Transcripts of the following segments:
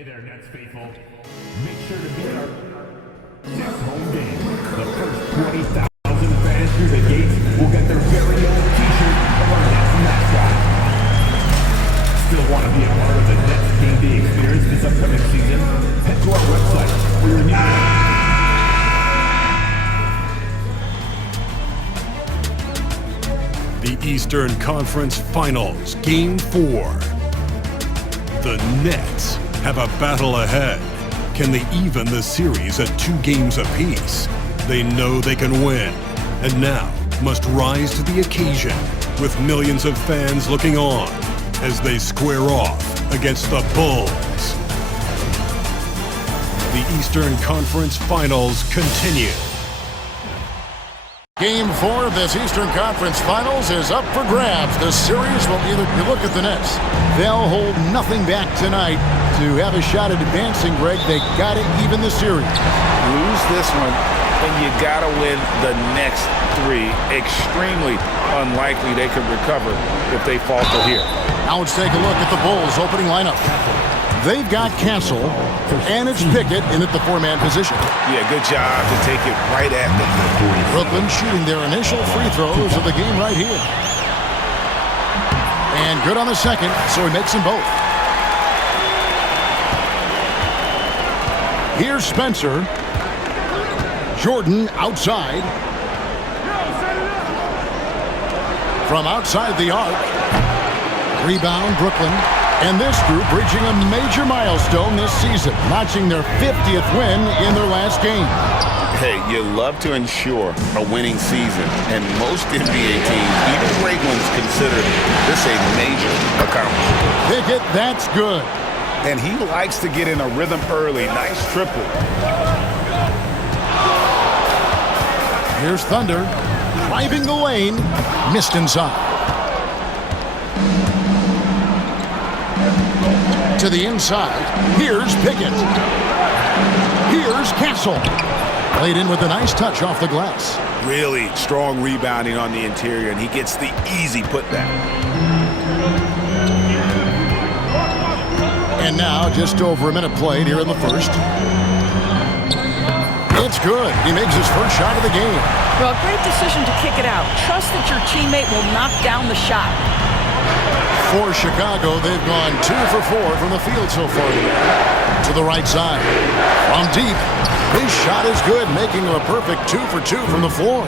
Hey there, Nets faithful. Make sure to be at our next home game. The first 20,000 fans through the gates will get their very own t-shirt of our Nets mascot. Still want to be a part of the Nets game day experience this upcoming season? Head to our website for your The Eastern Conference Finals, Game 4. The Nets have a battle ahead. Can they even the series at 2 games apiece? They know they can win, and now must rise to the occasion with millions of fans looking on as they square off against the Bulls. The Eastern Conference Finals continue. Game 4 of this Eastern Conference Finals is up for grabs. The series will either, you look at the Nets, they'll hold nothing back tonight to have a shot at advancing, Greg. They got to even the series. Lose this one, and you got to win the next 3. Extremely unlikely they could recover if they falter here. Now let's take a look at the Bulls' opening lineup. They've got Castle, and it's Pickett in at the 4-man position. Yeah, good job to take it right at them. Brooklyn shooting their initial free throws of the game right here. And good on the second, so he makes them both. Here's Spencer. Jordan outside. From outside the arc. Rebound, Brooklyn. And this group reaching a major milestone this season, notching their 50th win in their last game. Hey, you love to ensure a winning season, and most NBA teams, even great ones, consider this a major accomplishment. Pickett, that's good. And he likes to get in a rhythm early. Nice triple. Here's Thunder, driving the lane, missed inside. To the inside, here's Pickett. Here's Castle. Played in with a nice touch off the glass. Really strong rebounding on the interior, and he gets the easy putback. And now, just over a minute played here in the first. It's good. He makes his first shot of the game. Well, great decision to kick it out. Trust that your teammate will knock down the shot. For Chicago, they've gone 2 for 4 from the field so far today. To the right side. From deep. His shot is good, making him a perfect 2 for 2 from the floor.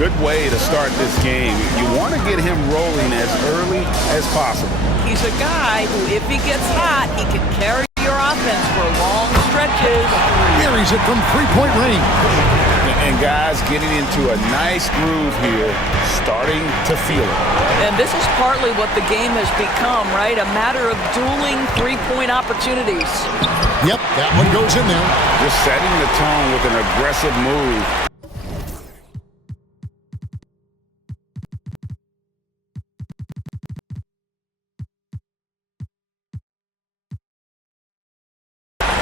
Good way to start this game. You want to get him rolling as early as possible. He's a guy who, if he gets hot, he can carry your offense for long stretches. Carries it from three-point range. And guys getting into a nice groove here, starting to feel it. And this is partly what the game has become, right? A matter of dueling three-point opportunities. Yep, that one goes in there. Just setting the tone with an aggressive move.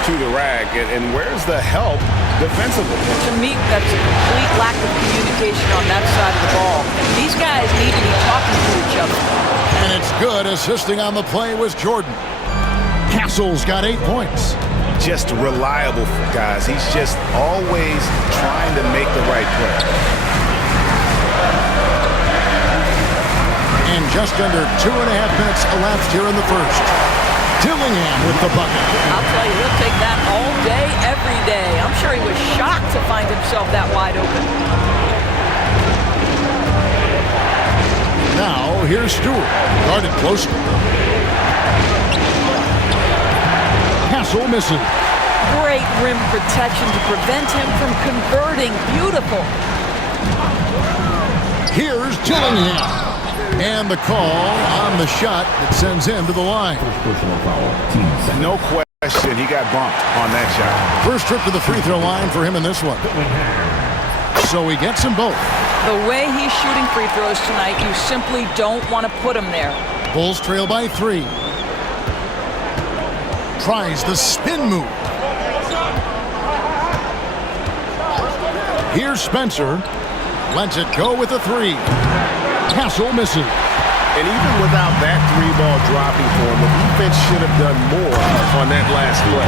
To the rack, and where's the help defensively? To me, that's a complete lack of communication on that side of the ball. These guys need to be talking to each other. And it's good. Assisting on the play was Jordan. Castle's got 8 points. Just reliable, guys. He's just always trying to make the right play. And just under 2.5 minutes elapsed here in the first. Dillingham with the bucket. I'll tell you, he'll take that all day, every day. I'm sure he was shocked to find himself that wide open. Now, here's Stewart. Guarded closely. Castle misses. Great rim protection to prevent him from converting. Beautiful. Here's Dillingham. And the call on the shot that sends him to the line. No question, he got bumped on that shot. First trip to the free throw line for him in this one. So he gets them both. The way he's shooting free throws tonight, you simply don't want to put him there. Bulls trail by 3. Tries the spin move. Here's Spencer. Lets it go with a 3. Castle misses. And even without that three-ball dropping for him, the defense should have done more on that last play.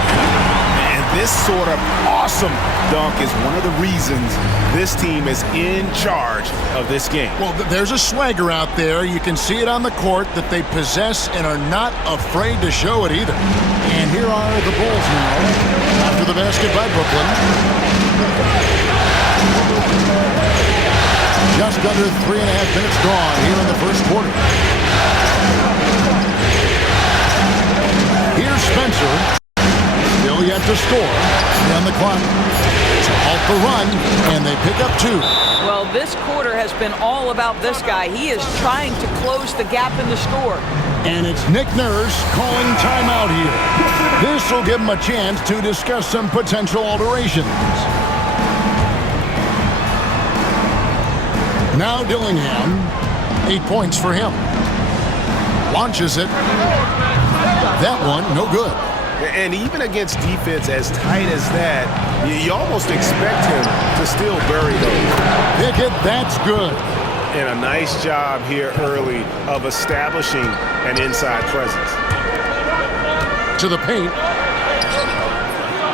And this sort of awesome dunk is one of the reasons this team is in charge of this game. Well, there's a swagger out there. You can see it on the court that they possess and are not afraid to show it either. And here are the Bulls now after the basket by Brooklyn. Just under 3.5 minutes gone here in the first quarter. Here's Spencer. Still yet to score. On the clock. To halt the run, and they pick up 2. Well, this quarter has been all about this guy. He is trying to close the gap in the score. And it's Nick Nurse calling timeout here. This will give him a chance to discuss some potential alterations. Now Dillingham, 8 points for him. Launches it. That one, no good. And even against defense as tight as that, you almost expect him to still bury those. Pickett, that's good. And a nice job here early of establishing an inside presence. To the paint.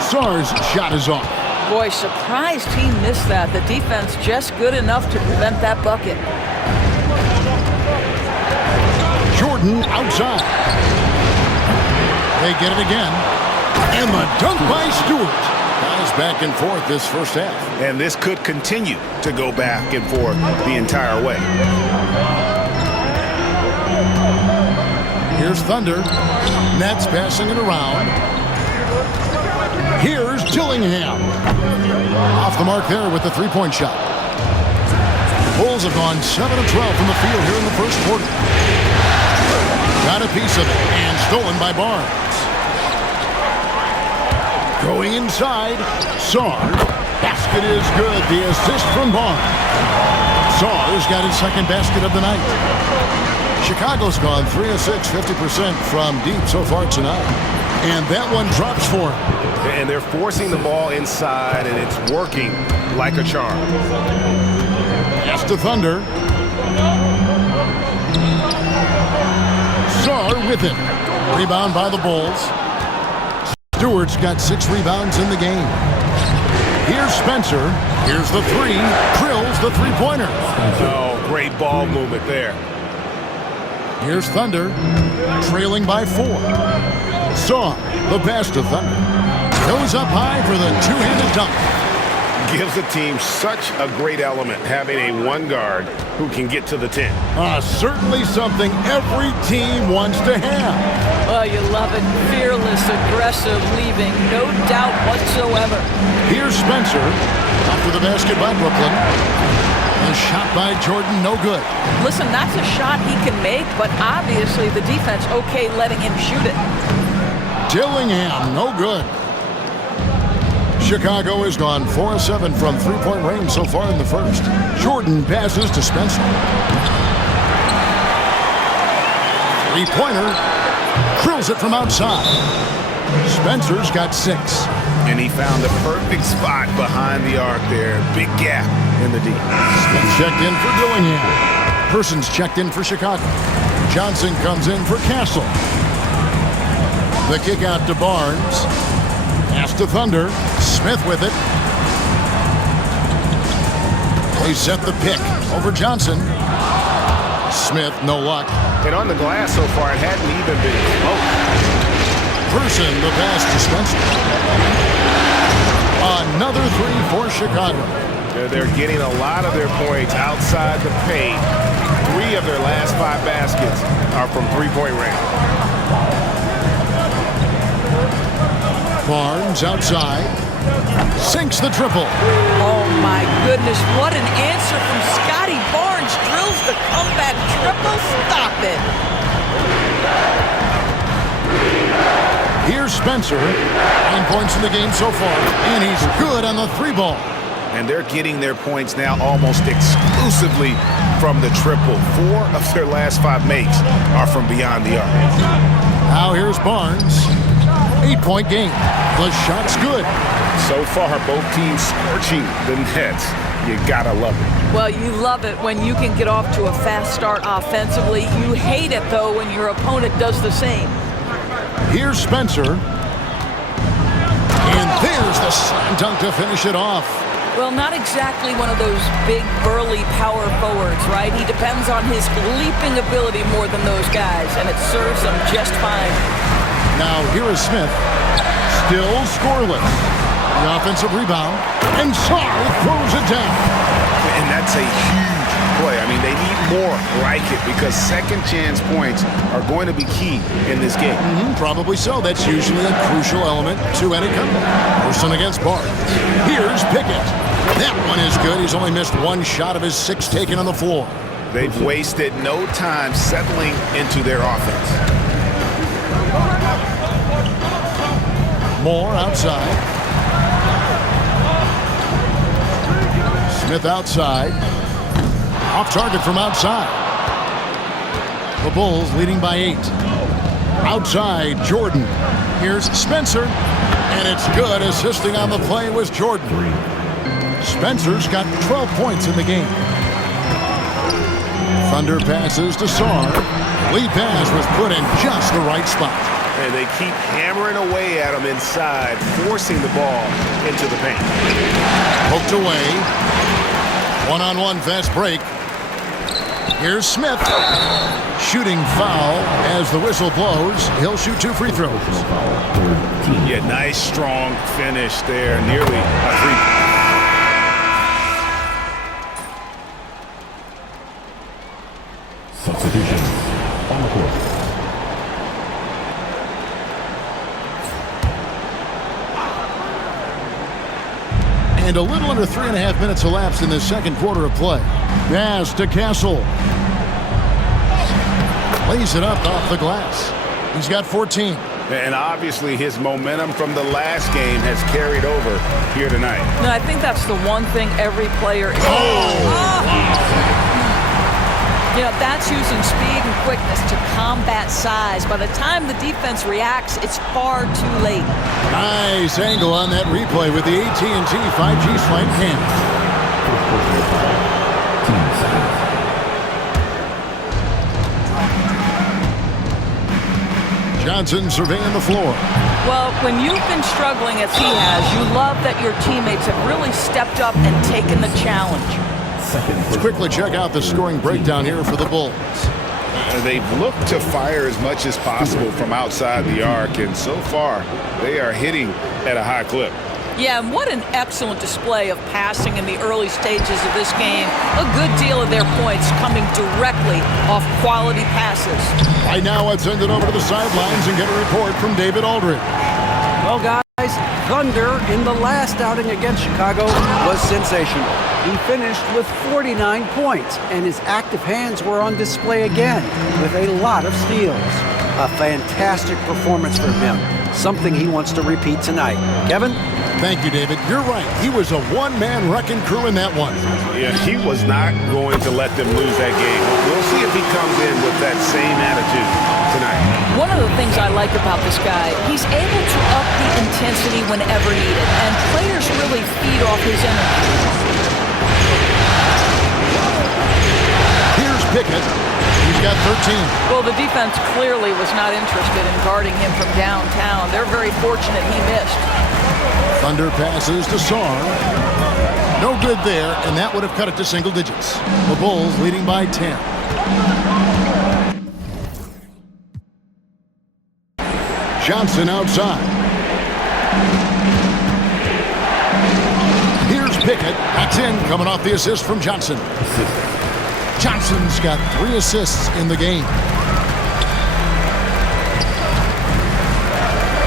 Sarr's shot is off. Boy, surprised he missed that. The defense just good enough to prevent that bucket. Jordan outside. They get it again. And the dunk by Stewart. Guys back and forth this first half. And this could continue to go back and forth the entire way. Here's Thunder. Nets passing it around. Here's Dillingham. Off the mark there with the three-point shot. Bulls have gone 7 of 12 from the field here in the first quarter. Got a piece of it and stolen by Barnes. Going inside, Sarr. Basket is good. The assist from Barnes. Sarr's got his second basket of the night. Chicago's gone 3 of 6, 50% from deep so far tonight. And that one drops for him. And they're forcing the ball inside, and it's working like a charm. Pass to Thunder. Sarr with it. Rebound by the Bulls. Stewart's got 6 rebounds in the game. Here's Spencer. Here's the three. Drills the three-pointer. Oh, great ball movement there. Here's Thunder. Trailing by 4. Sarr, the pass to Thunder. Goes up high for the two-handed dunk. Gives the team such a great element having a one guard who can get to the 10. Certainly something every team wants to have. Oh, you love it. Fearless, aggressive, leaving. No doubt whatsoever. Here's Spencer. After the basket by Brooklyn. A shot by Jordan, no good. Listen, that's a shot he can make, but obviously the defense okay letting him shoot it. Dillingham, no good. Chicago has gone 4 of 7 from three-point range so far in the first. Jordan passes to Spencer. Three-pointer. Drills it from outside. Spencer's got 6. And he found the perfect spot behind the arc there. Big gap in the D. Smith checked in for Dillingham. Persons checked in for Chicago. Johnson comes in for Castle. The kick out to Barnes. Pass to Thunder. Smith with it. They set the pick over Johnson. Smith, no luck. And on the glass so far, it hadn't even been close. Person, the pass to Spencer. Another 3 for Chicago. They're getting a lot of their points outside the paint. 3 of their last 5 baskets are from three-point range. Barnes outside. Sinks the triple. Oh, my goodness. What an answer from Scotty Barnes. Drills the comeback triple. Stop it. Here's Spencer. 9 points in the game so far. And he's good on the 3-ball. And they're getting their points now almost exclusively from the triple. 4 of their last 5 makes are from beyond the arc. Now here's Barnes. 8-point game. The shot's good. So far, both teams scorching the Nets. You gotta love it. Well, you love it when you can get off to a fast start offensively. You hate it, though, when your opponent does the same. Here's Spencer. And there's the slam dunk to finish it off. Well, not exactly one of those big, burly power forwards, right? He depends on his leaping ability more than those guys, and it serves him just fine. Now here is Smith. Still scoreless. The offensive rebound. And Sarr throws it down. And that's a huge play. I mean, they need more like it because second chance points are going to be key in this game. Probably so. That's usually a crucial element to any comeback. Person against Barnes. Here's Pickett. That one is good. He's only missed one shot of his 6 taken on the floor. They've wasted no time settling into their offense. Moore outside. Smith outside. Off target from outside. The Bulls leading by 8. Outside, Jordan. Here's Spencer. And it's good. Assisting on the play was Jordan. Spencer's got 12 points in the game. Thunder passes to Sarr. Lee pass was put in just the right spot. And they keep hammering away at him inside, forcing the ball into the paint. Poked away. One-on-one fast break. Here's Smith. Shooting foul as the whistle blows. He'll shoot 2 free throws. Yeah, nice, strong finish there. Nearly a free. Substitutions on the court. And a little under 3.5 minutes elapsed in the second quarter of play. Pass to Castle. Lays it up off the glass. He's got 14. And obviously his momentum from the last game has carried over here tonight. No, I think that's the one thing every player is. You know, that's using speed and quickness to combat size. By the time the defense reacts, it's far too late. Nice angle on that replay with the AT&T 5G slant cam. Johnson surveying the floor. Well, when you've been struggling as he has, you love that your teammates have really stepped up and taken the challenge. Let's quickly check out the scoring breakdown here for the Bulls. They've looked to fire as much as possible from outside the arc, and so far they are hitting at a high clip. Yeah, and what an excellent display of passing in the early stages of this game. A good deal of their points coming directly off quality passes. Right now, let's send it over to the sidelines and get a report from David Aldridge. Well, guys, Thunder in the last outing against Chicago was sensational. He finished with 49 points, and his active hands were on display again with a lot of steals. A fantastic performance from him, something he wants to repeat tonight. Kevin? Thank you, David. You're right. He was a one-man wrecking crew in that one. Yeah, he was not going to let them lose that game. We'll see if he comes in with that same attitude tonight. One of the things I like about this guy, he's able to up the intensity whenever needed, and players really feed off his energy. Here's Pickett. He's got 13. Well, the defense clearly was not interested in guarding him from downtown. They're very fortunate he missed. Thunder passes to Sarr. No good there, and that would have cut it to single digits. The Bulls leading by 10. Johnson outside. Here's Pickett. That's in, coming off the assist from Johnson. Johnson's got 3 assists in the game.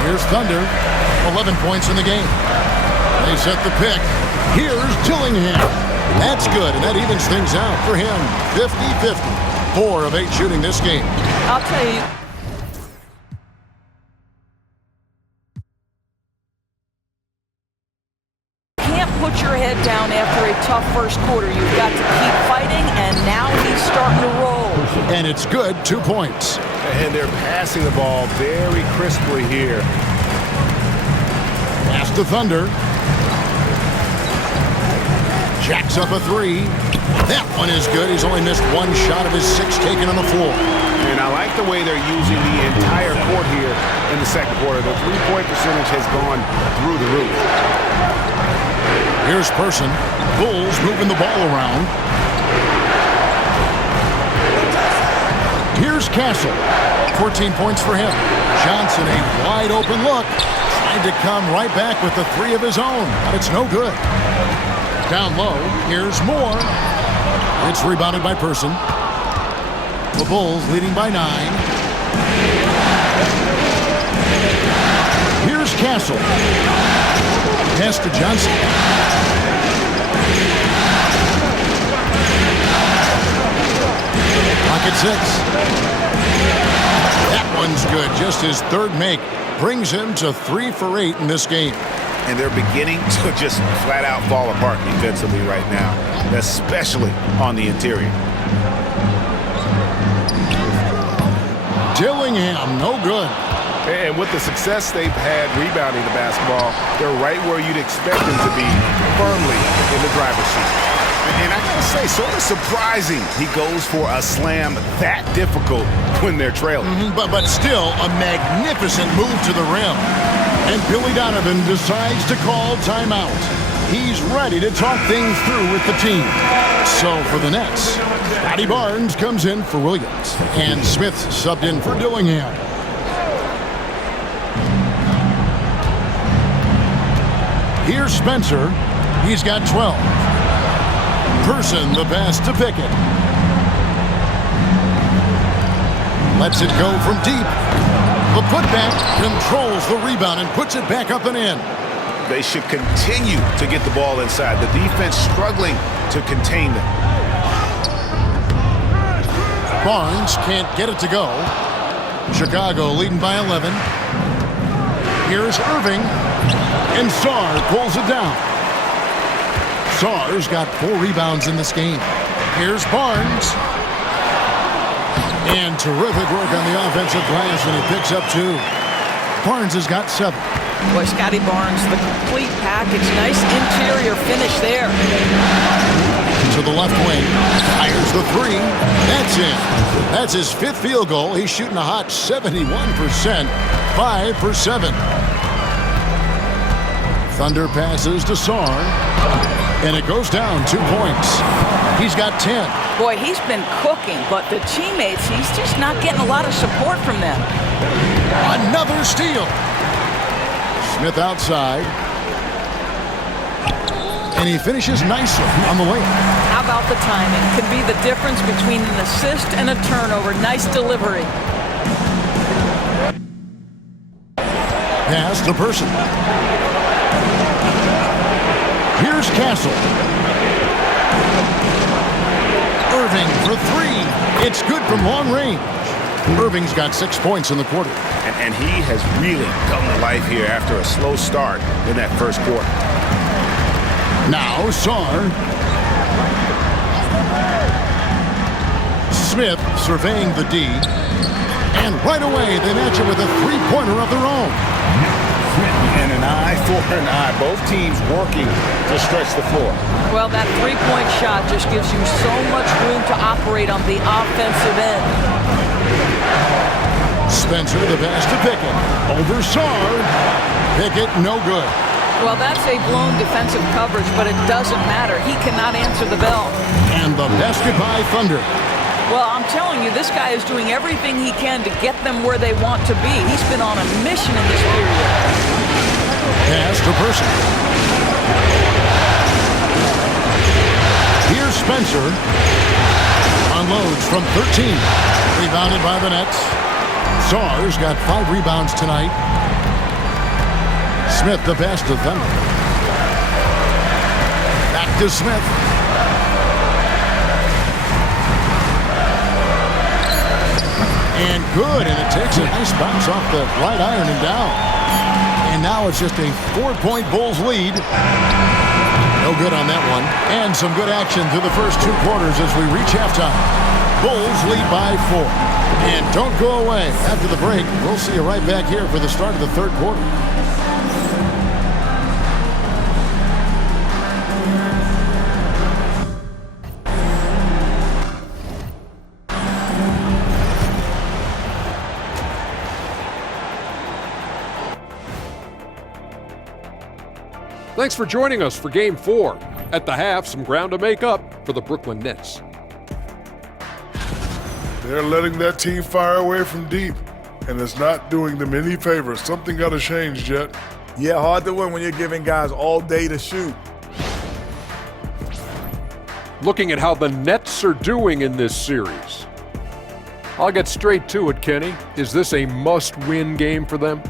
Here's Thunder. 11 points in the game. They set the pick. Here's Dillingham. That's good, and that evens things out for him. 50-50. 4 of 8 shooting this game. I'll tell you. Can't put your head down after a tough first quarter. You've got to keep fighting, and now he's starting to roll. And it's good, 2 points. And they're passing the ball very crisply here. Pass to Thunder. Jacks up a three. That one is good. He's only missed one shot of his 6 taken on the floor. And I like the way they're using the entire court here in the second quarter. The three-point percentage has gone through the roof. Here's Person. Bulls moving the ball around. Here's Castle. 14 points for him. Johnson, a wide open look. Trying to come right back with the 3 of his own, but it's no good. Down low, here's Moore. It's rebounded by Person. The Bulls leading by 9. Here's Castle. Pass to Johnson. Pocket 6. That one's good. Just his 3rd make. Brings him to 3 for 8 in this game. And they're beginning to just flat out fall apart defensively right now, especially on the interior. Dillingham, no good. And with the success they've had rebounding the basketball, they're right where you'd expect them to be, firmly in the driver's seat. And I gotta say, sort of surprising he goes for a slam that difficult when they're trailing. But still, a magnificent move to the rim. And Billy Donovan decides to call timeout. He's ready to talk things through with the team. So for the Nets, Scotty Barnes comes in for Williams. And Smith subbed in for Dillingham. Here's Spencer. He's got 12. Person the pass to Pickett. Lets it go from deep. The putback controls the rebound and puts it back up and in. They should continue to get the ball inside. The defense struggling to contain them. Barnes can't get it to go. Chicago leading by 11. Here's Irving. And Sarr pulls it down. Sarr's got 4 rebounds in this game. Here's Barnes. And terrific work on the offensive glass, and he picks up 2. Barnes has got 7. Boy, Scotty Barnes, the complete package. Nice interior finish there. To the left wing. Fires the 3. That's in. That's his 5th field goal. He's shooting a hot 71%. 5 for 7. Thunder passes to Sarr. And it goes down 2 points. He's got 10. Boy, he's been cooking, but the teammates, he's just not getting a lot of support from them. Another steal. Smith outside. And he finishes nicely on the way. How about the timing? Could be the difference between an assist and a turnover. Nice delivery. Pass to Person. Here's Castle. Irving for 3. It's good from long range. Irving's got 6 points in the quarter. And he has really come to life here after a slow start in that first quarter. Now Sarr. Smith surveying the D. And right away they match it with a 3-pointer of their own. And an eye for an eye. Both teams working to stretch the floor. Well, that 3-point shot just gives you so much room to operate on the offensive end. Spencer the pass to Pickett. Over Sarr. Pickett no good. Well, that's a blown defensive coverage, but it doesn't matter. He cannot answer the bell. And the basket by Thunder. Well, I'm telling you, this guy is doing everything he can to get them where they want to be. He's been on a mission in this period. Pass to Person. Here's Spencer. Unloads from 13. Rebounded by the Nets. Sarr's got 5 rebounds tonight. Smith the pass to Thunder. Back to Smith. And good, and it takes a nice bounce off the right iron and down. And now it's just a 4-point Bulls lead. No good on that one. And some good action through the first 2 quarters as we reach halftime. Bulls lead by 4. And don't go away. After the break, we'll see you right back here for the start of the third quarter. Thanks for joining us for Game 4. At the half, some ground to make up for the Brooklyn Nets. They're letting that team fire away from deep, and it's not doing them any favors. Something got to change, Jet. Yeah, hard to win when you're giving guys all day to shoot. Looking at how the Nets are doing in this series. I'll get straight to it, Kenny. Is this a must-win game for them?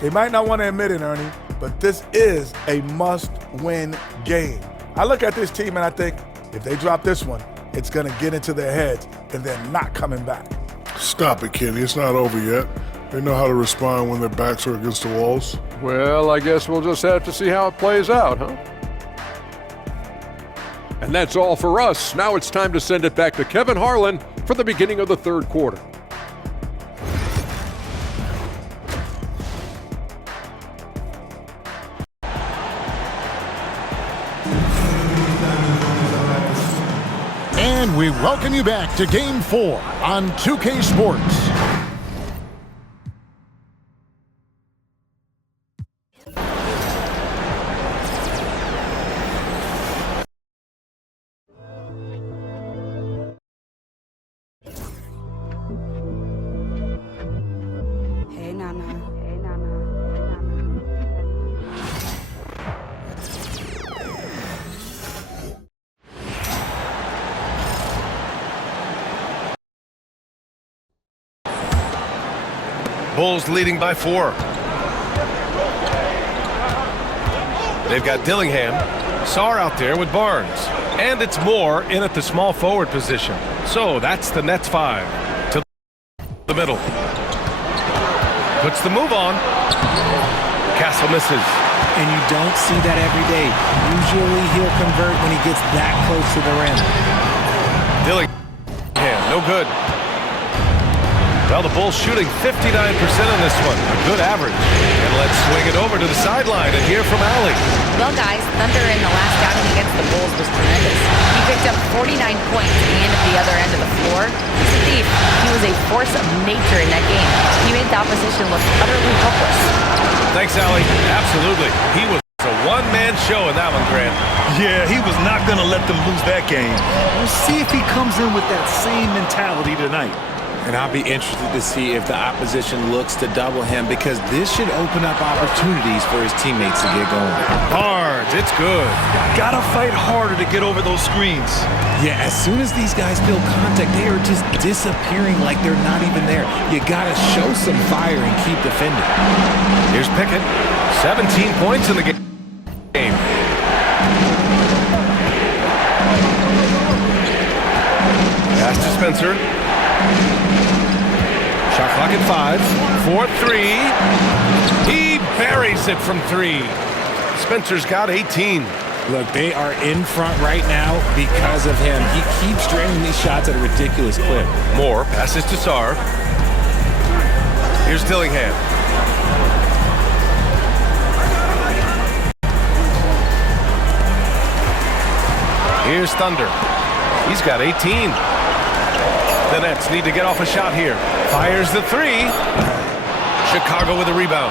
They might not want to admit it, Ernie, but this is a must-win game. I look at this team and I think, if they drop this one, it's going to get into their heads and they're not coming back. Stop it, Kenny. It's not over yet. They know how to respond when their backs are against the walls. Well, I guess we'll just have to see how it plays out, huh? And that's all for us. Now it's time to send it back to Kevin Harlan for the beginning of the third quarter. And we welcome you back to Game 4 on 2K Sports. Hey, Nana. Bulls leading by 4. They've got Dillingham. Sarr out there with Barnes. And it's Moore in at the small forward position. So that's the Nets 5. To the middle. Puts the move on. Castle misses. And you don't see that every day. Usually he'll convert when he gets that close to the rim. Dillingham, no good. Well, the Bulls shooting 59% on this one. A good average. And let's swing it over to the sideline and hear from Allie. Well, guys, Thunder in the last outing against the Bulls was tremendous. He picked up 49 points at the end of the other end of the floor. He's a thief. He was a force of nature in that game. He made the opposition look utterly helpless. Thanks, Allie. Absolutely. He was a one-man show in that one, Grant. Yeah, he was not going to let them lose that game. We'll see if he comes in with that same mentality tonight. And I'll be interested to see if the opposition looks to double him, because this should open up opportunities for his teammates to get going. Barnes, it's good. Gotta fight harder to get over those screens. Yeah, as soon as these guys feel contact, they are just disappearing like they're not even there. You gotta show some fire and keep defending. Here's Pickett. 17 points in the game. Pass to Spencer. Shot clock at 5. 4-3. He buries it from 3. Spencer's got 18. Look, they are in front right now because of him. He keeps draining these shots at a ridiculous clip. Moore passes to Sarr. Here's Dillingham. Here's Thunder. He's got 18. The Nets need to get off a shot here. Fires the 3. Chicago with a rebound.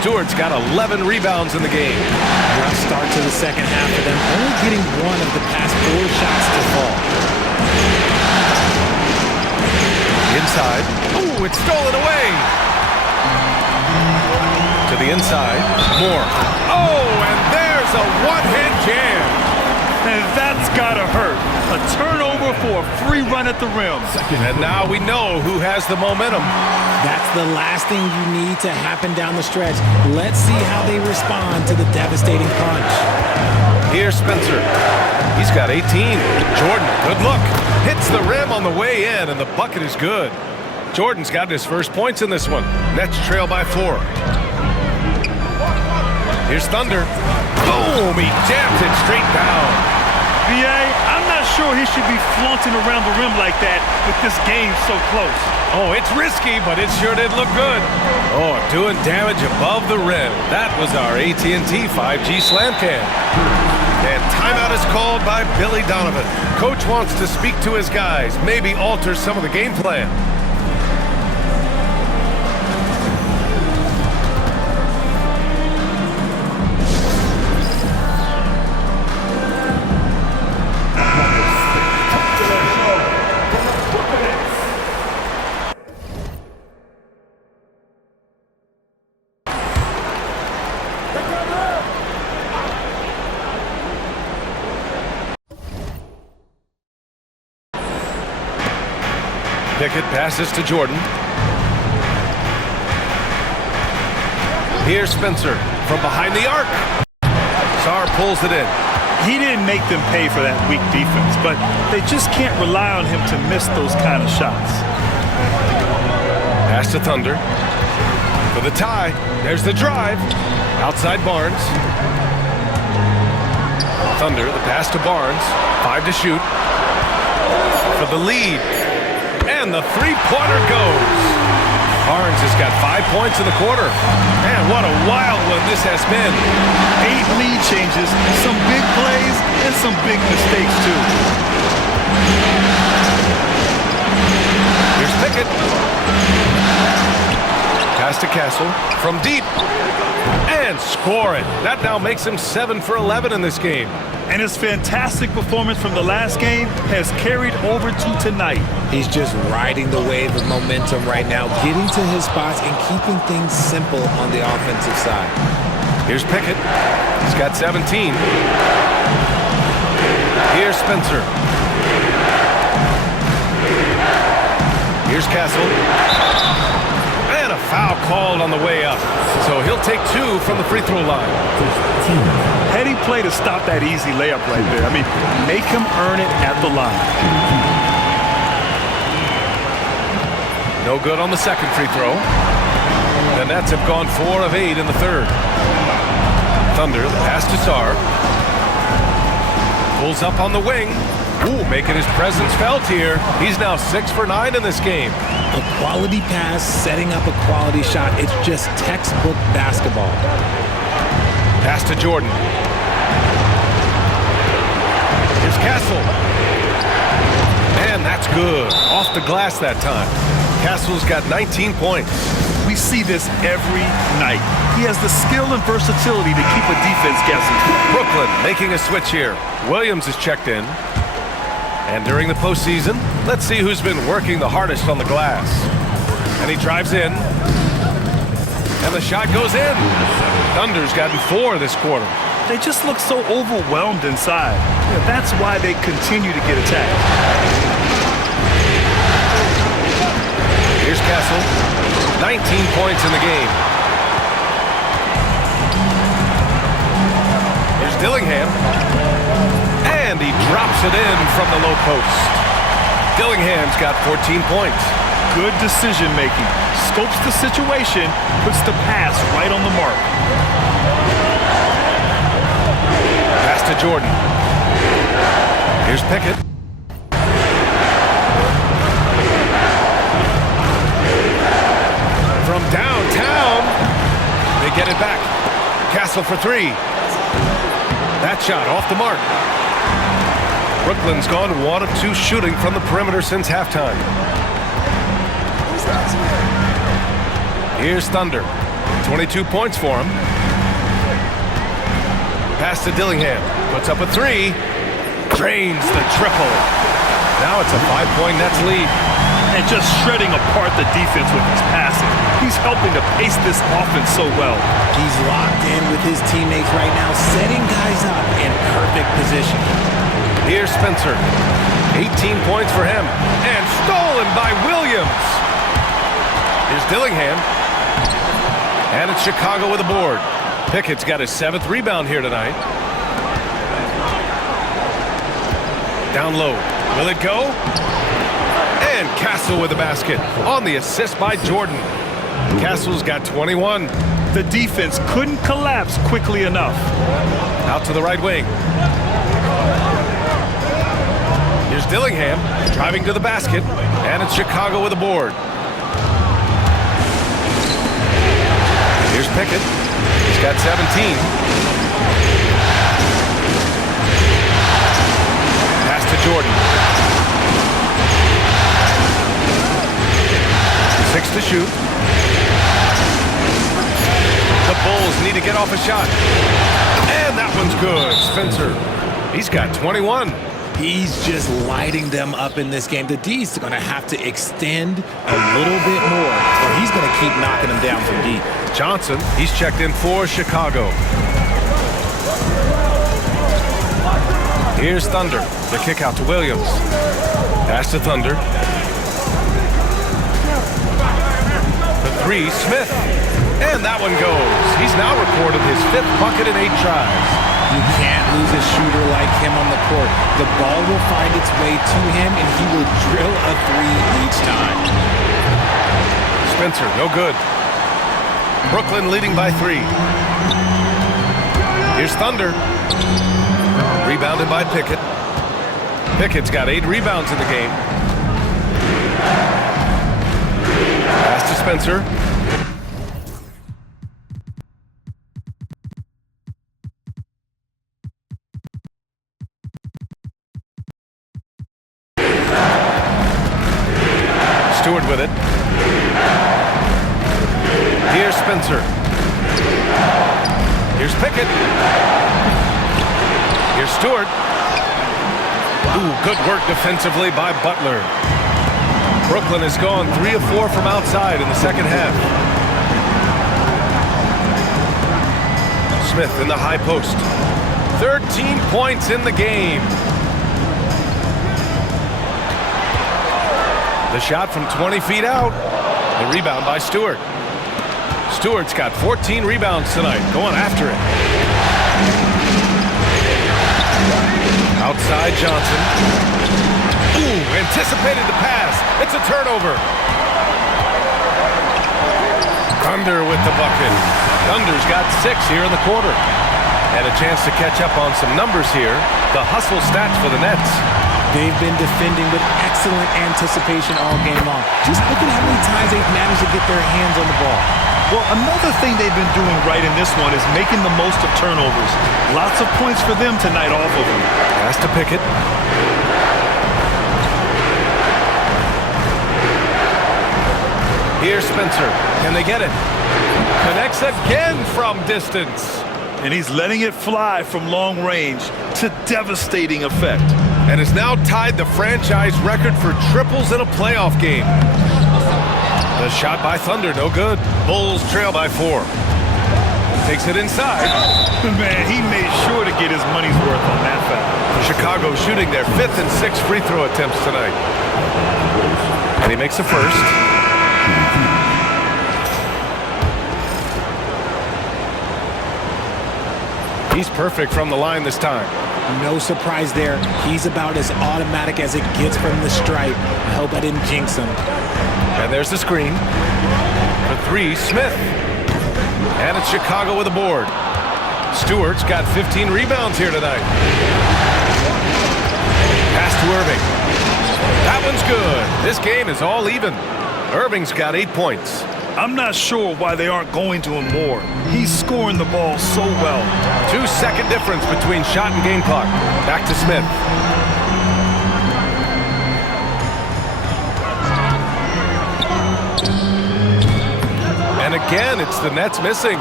Stewart's got 11 rebounds in the game. Rough start to the second half for them, only getting one of the past 4 shots to fall. Inside. Ooh, it's stolen away. To the inside. Moore. Oh, and there's a one-hand jam. And that's gotta hurt. A turnover for a free run at the rim. And now we know who has the momentum. That's the last thing you need to happen down the stretch. Let's see how they respond to the devastating punch. Here's Spencer. He's got 18. Jordan, good look. Hits the rim on the way in, and the bucket is good. Jordan's got his first points in this one. Nets trail by 4. Here's Thunder. Boom! He jams it straight down. B.A., I'm not sure he should be flaunting around the rim like that with this game so close. Oh, it's risky, but it sure did look good. Oh, doing damage above the rim. That was our AT&T 5G slam cam. And timeout is called by Billy Donovan. Coach wants to speak to his guys, maybe alter some of the game plan. Pickett passes to Jordan. Here's Spencer from behind the arc. Sarr pulls it in. He didn't make them pay for that weak defense, but they just can't rely on him to miss those kind of shots. Pass to Thunder. For the tie. There's the drive. Outside Barnes. Thunder, the pass to Barnes. 5 to shoot. For the lead. And the three-pointer goes. Barnes has got 5 points in the quarter. Man, what a wild one this has been. 8 lead changes, some big plays, and some big mistakes, too. Here's Pickett. Pass to Castle from deep. And score it. That now makes him 7 for 11 in this game. And his fantastic performance from the last game has carried over to tonight. He's just riding the wave of momentum right now, getting to his spots and keeping things simple on the offensive side. Here's Pickett. He's got 17. Here's Spencer. Here's Castle. And a foul called on the way up. So he'll take 2 from the free throw line. Heady play to stop that easy layup right there. I mean, make him earn it at the line. No good on the second free throw. The Nets have gone 4 of 8 in the third. Thunder, the pass to Sarr. Pulls up on the wing. Ooh, making his presence felt here. He's now 6 for 9 in this game. A quality pass, setting up a quality shot. It's just textbook basketball. Pass to Jordan. Here's Castle. And that's good. Off the glass that time. Castle's got 19 points. We see this every night. He has the skill and versatility to keep a defense guessing. Brooklyn making a switch here. Williams is checked in. And during the postseason, let's see who's been working the hardest on the glass. And he drives in. And the shot goes in. Thunder's gotten 4 this quarter. They just look so overwhelmed inside. Yeah, that's why they continue to get attacked. Here's Castle. 19 points in the game. Here's Dillingham. And he drops it in from the low post. Dillingham's got 14 points. Good decision making. Scopes the situation, puts the pass right on the mark. Pass to Jordan. Here's Pickett. From downtown, they get it back. Castle for 3. That shot off the mark. Brooklyn's gone 1 of 2 shooting from the perimeter since halftime. Here's Thunder. 22 points for him. Pass to Dillingham. Puts up a 3. Drains the triple. Now it's a 5-point Nets lead. And just shredding apart the defense with his passing. He's helping to pace this offense so well. He's locked in with his teammates right now, setting guys up in perfect position. Here's Spencer. 18 points for him. And stolen by Williams. Here's Dillingham. And it's Chicago with a board. Pickett's got his 7th rebound here tonight. Down low. Will it go? And Castle with the basket on the assist by Jordan. Castle's got 21. The defense couldn't collapse quickly enough. Out to the right wing. Here's Dillingham driving to the basket. And it's Chicago with a board. Here's Pickett. He's got 17. Pass to Jordan. 6 to shoot. The Bulls need to get off a shot. And that one's good. Spencer, he's got 21. He's just lighting them up in this game. The D's are going to have to extend a little bit more, or he's going to keep knocking them down from deep. Johnson, he's checked in for Chicago. Here's Thunder. The kick out to Williams. Pass to Thunder. three, Smith. And that one goes. He's now recorded his 5th bucket in 8 tries. You can't lose a shooter like him on the court. The ball will find its way to him, and he will drill a 3 each time. Spencer, no good. Brooklyn leading by 3. Here's Thunder. Rebounded by Pickett. Pickett's got 8 rebounds in the game. Pass to Spencer. Stewart with it. Here's Spencer. Here's Pickett. Here's Stewart. Ooh, good work defensively by Butler. Brooklyn has gone 3 of 4 from outside in the second half. Smith in the high post. 13 points in the game. The shot from 20 feet out. The rebound by Stewart. Stewart's got 14 rebounds tonight. Going after it. Outside Johnson. Ooh, anticipated the pass. It's a turnover. Thunder with the bucket. Thunder's got 6 here in the quarter. And a chance to catch up on some numbers here. The hustle stats for the Nets. They've been defending with excellent anticipation all game long. Just look at how many times they've managed to get their hands on the ball. Well, another thing they've been doing right in this one is making the most of turnovers. Lots of points for them tonight off of them. Pass to Pickett. Here's Spencer. Can they get it? Connects again from distance. And he's letting it fly from long range to devastating effect. And has now tied the franchise record for triples in a playoff game. The shot by Thunder, no good. Bulls trail by 4. Takes it inside. Man, he made sure to get his money's worth on that foul. Chicago shooting their 5th and 6th free throw attempts tonight. And he makes the first. He's perfect from the line this time. No surprise there. He's about as automatic as it gets from the stripe. I hope I didn't jinx him. And there's the screen. For 3, Smith. And it's Chicago with a board. Stewart's got 15 rebounds here tonight. Pass to Irving. That one's good. This game is all even. Irving's got 8 points. I'm not sure why they aren't going to him more. He's scoring the ball so well. 2-second difference between shot and game clock. Back to Smith. And again, it's the Nets missing.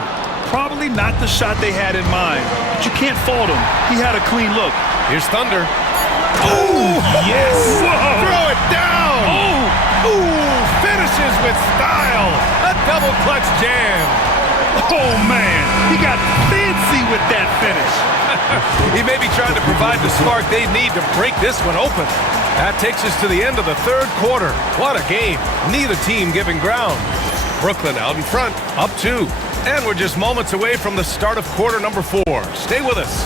Probably not the shot they had in mind, but you can't fault him. He had a clean look. Here's Thunder. Oh, yes! Whoa. Throw it down! Oh! Ooh, finishes with style! A double clutch jam! Oh, man! He got fancy with that finish! He may be trying to provide the spark they need to break this one open. That takes us to the end of the 3rd quarter. What a game. Neither team giving ground. Brooklyn out in front, up 2. And we're just moments away from the start of quarter number 4. Stay with us.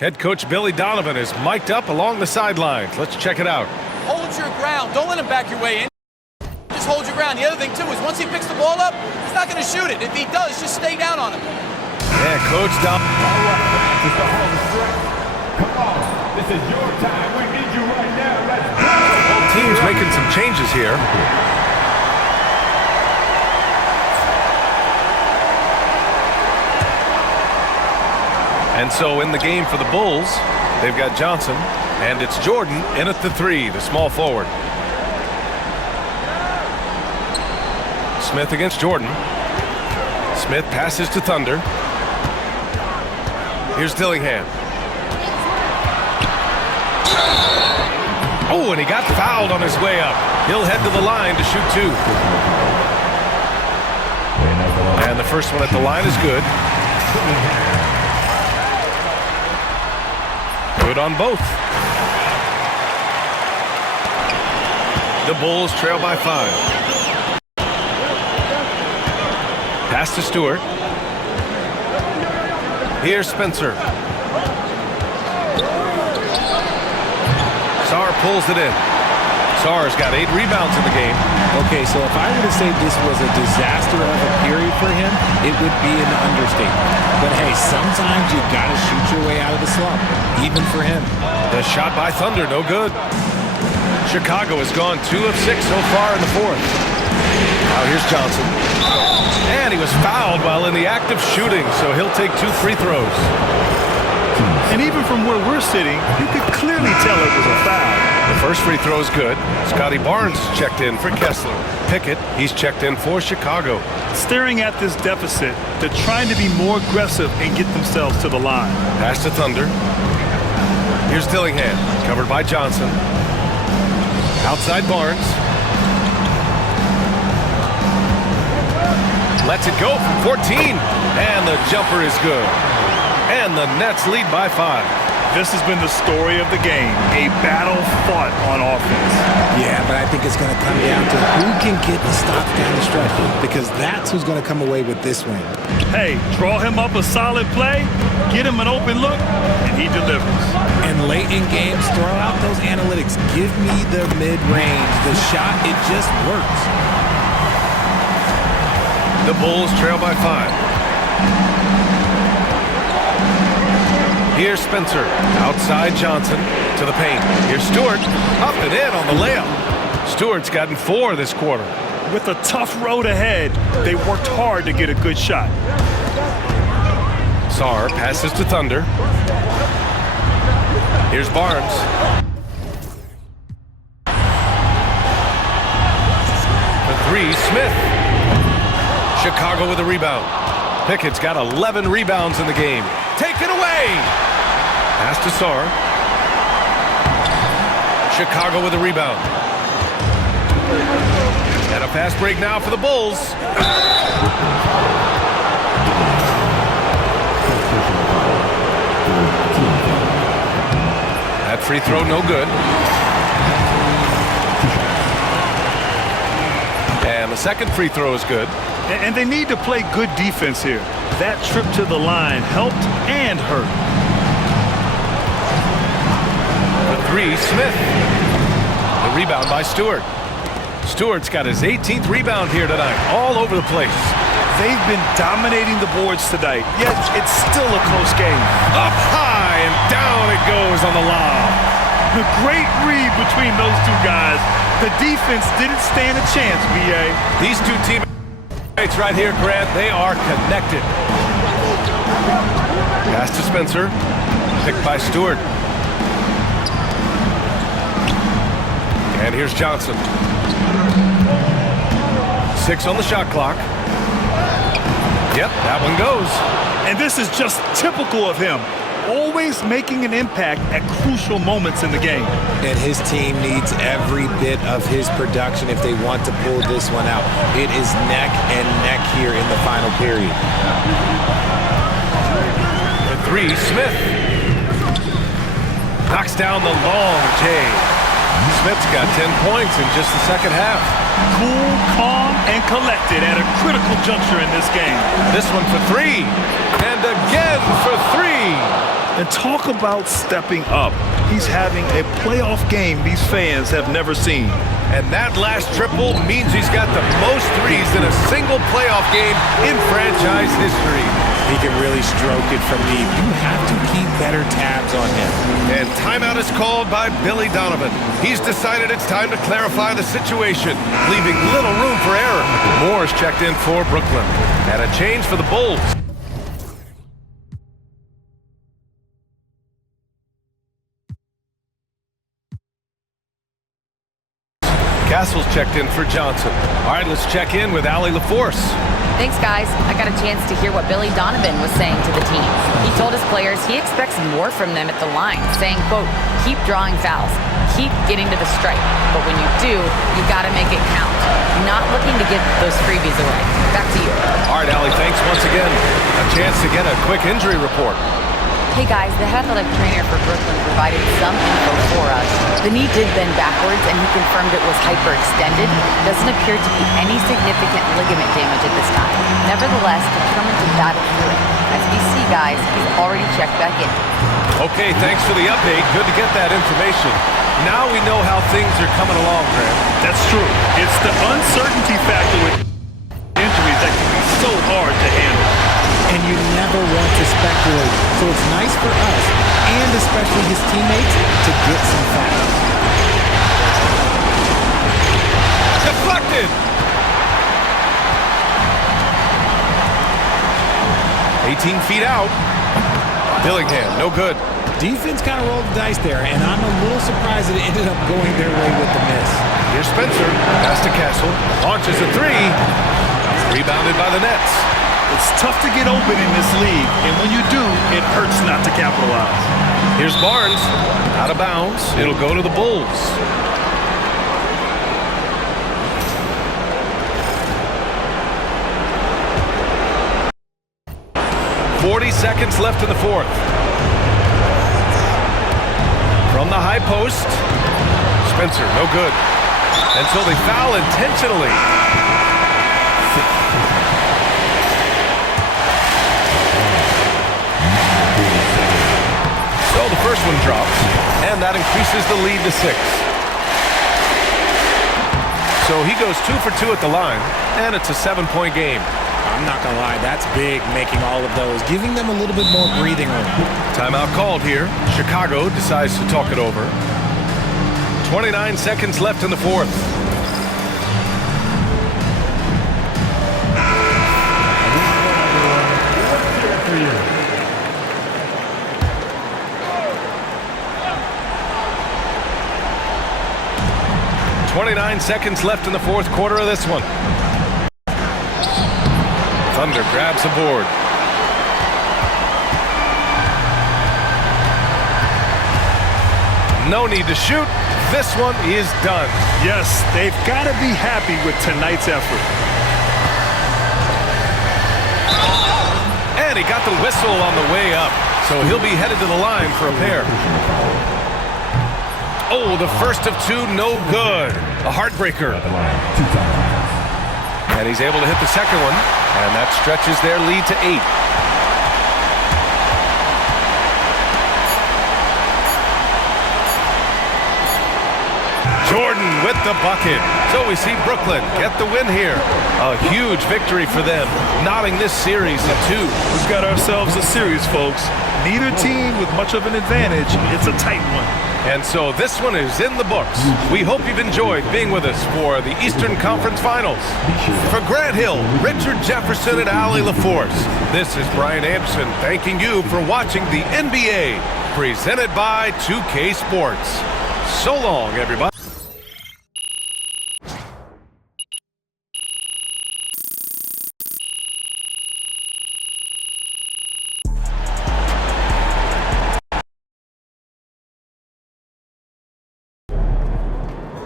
Head coach Billy Donovan is mic'd up along the sidelines. Let's check it out. Hold your ground. Don't let him back your way in. Just hold your ground. The other thing, too, is once he picks the ball up, he's not going to shoot it. If he does, just stay down on him. Yeah, Coach Donovan. All right, it's the home stretch. Come on. This is your time. We need you right now. Let's go. Both teams making some changes here. And so in the game for the Bulls, they've got Johnson, and it's Jordan in at the 3, the small forward. Smith against Jordan. Smith passes to Thunder. Here's Dillingham. Oh, and he got fouled on his way up. He'll head to the line to shoot 2. And the first one at the line is good. Good on both. The Bulls trail by 5. Pass to Stewart. Here's Spencer. Sarr pulls it in. Sarr's got 8 rebounds in the game. Okay, so if I were to say this was a disaster of a period for him, it would be an understatement. But hey, sometimes you gotta shoot your way out of the slump, even for him. The shot by Thunder, no good. Chicago has gone 2 of 6 so far in the 4th. Now here's Johnson. And he was fouled while in the act of shooting, so he'll take 2 free throws. And even from where we're sitting, you could clearly tell it was a foul. The first free throw is good. Scotty Barnes checked in for Kessler. Pickett, he's checked in for Chicago. Staring at this deficit, they're trying to be more aggressive and get themselves to the line. Pass to Thunder. Here's Dillingham, covered by Johnson. Outside Barnes. Lets it go from 14. And the jumper is good. And the Nets lead by 5. This has been the story of the game, a battle fought on offense. Yeah, but I think it's going to come down to who can get the stops down the stretch, because that's who's going to come away with this win. Hey, draw him up a solid play, get him an open look, and he delivers. And late in games, throw out those analytics. Give me the mid-range, the shot, it just works. The Bulls trail by 5. Here's Spencer, outside Johnson, to the paint. Here's Stewart, up and in on the layup. Stewart's gotten 4 this quarter. With a tough road ahead, they worked hard to get a good shot. Sarr passes to Thunder. Here's Barnes. The 3, Smith. Chicago with a rebound. Pickett's got 11 rebounds in the game. Take it away! Pass to Sarr. Chicago with a rebound. And a fast break now for the Bulls. That free throw no good. And the second free throw is good. And they need to play good defense here. That trip to the line helped and hurt. The 3, Smith. The rebound by Stewart. Stewart's got his 18th rebound here tonight, all over the place. They've been dominating the boards tonight, yet it's still a close game. Up high and down it goes on the lob. A great read between those two guys. The defense didn't stand a chance, B.A. These two teammates right here, Grant, they are connected. Pass to Spencer. Picked by Stewart. And here's Johnson. 6 on the shot clock. Yep, that one goes. And this is just typical of him. Always making an impact at crucial moments in the game. And his team needs every bit of his production if they want to pull this one out. It is neck and neck here in the final period. The 3, Smith. Knocks down the long J. Smith's got 10 points in just the second half. Cool, calm, and collected at a critical juncture in this game. This one for 3. And again for 3. And talk about stepping up. He's having a playoff game these fans have never seen. And that last triple means he's got the most threes in a single playoff game in franchise history. He can really stroke it from deep. You have to keep better tabs on him. And timeout is called by Billy Donovan. He's decided it's time to clarify the situation, leaving little room for error. Moore's checked in for Brooklyn. And a change for the Bulls. Castle's checked in for Johnson. All right, let's check in with Allie LaForce. Thanks, guys. I got a chance to hear what Billy Donovan was saying to the team. He told his players he expects more from them at the line, saying, quote, keep drawing fouls, keep getting to the stripe. But when you do, you got to make it count. Not looking to give those freebies away. Back to you. All right, Allie, thanks once again. A chance to get a quick injury report. Hey guys, the athletic trainer for Brooklyn provided some info for us. The knee did bend backwards and he confirmed it was hyperextended. Doesn't appear to be any significant ligament damage at this time. Nevertheless, determined to battle through it. As we see, guys, he's already checked back in. Okay, thanks for the update. Good to get that information. Now we know how things are coming along, Graham. That's true. It's the uncertainty factor with injuries that can be so hard to handle. And you never want to speculate. So it's nice for us, and especially his teammates, to get some facts. Deflected! 18 feet out. Dillingham, no good. Defense kind of rolled the dice there, and I'm a little surprised that it ended up going their way with the miss. Here's Spencer. Pass to Castle. Launches a three. Rebounded by the Nets. It's tough to get open in this league, and when you do, it hurts not to capitalize. Here's Barnes. Out of bounds. It'll go to the Bulls. Seconds left in the fourth. From the high post, Spencer, no good. And so they foul intentionally. So the first one drops, and that increases the lead to 6. So he goes 2 for 2 at the line, and it's a 7-point game. I'm not going to lie, that's big, making all of those, giving them a little bit more breathing room. Timeout called here. Chicago decides to talk it over. 29 seconds left in the fourth. .29 seconds left in the fourth quarter of this one. Thunder grabs a board. No need to shoot. This one is done. Yes, they've got to be happy with tonight's effort. And he got the whistle on the way up, so he'll be headed to the line for a pair. Oh, the first of two, no good. A heartbreaker. And he's able to hit the second one, and that stretches their lead to 8. Jordan with the bucket. So we see Brooklyn get the win here. A huge victory for them, knotting this series in 2. We've got ourselves a series, folks. Neither team with much of an advantage. It's a tight one. And so this one is in the books. We hope you've enjoyed being with us for the Eastern Conference Finals. For Grant Hill, Richard Jefferson, and Allie LaForce, this is Brian Anderson thanking you for watching the NBA, presented by 2K Sports. So long, everybody.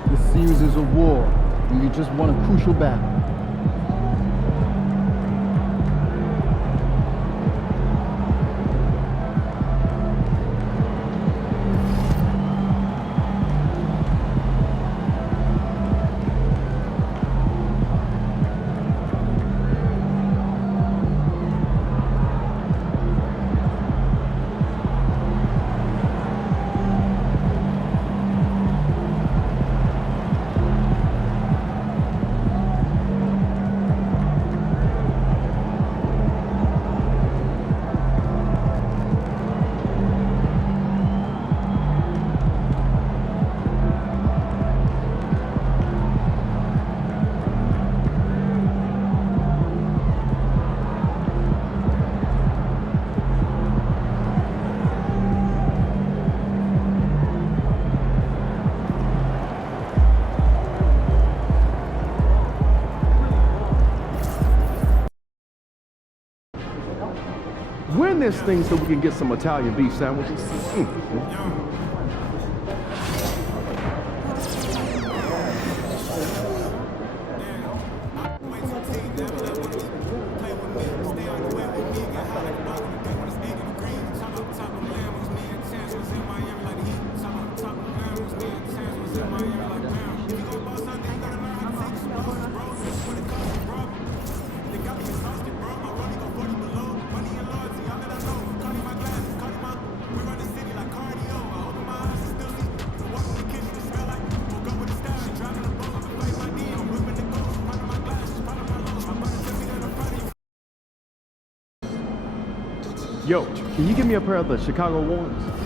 This series is a war, and you just won a crucial battle. Win this thing so we can get some Italian beef sandwiches. Yo, can you give me a pair of the Chicago ones?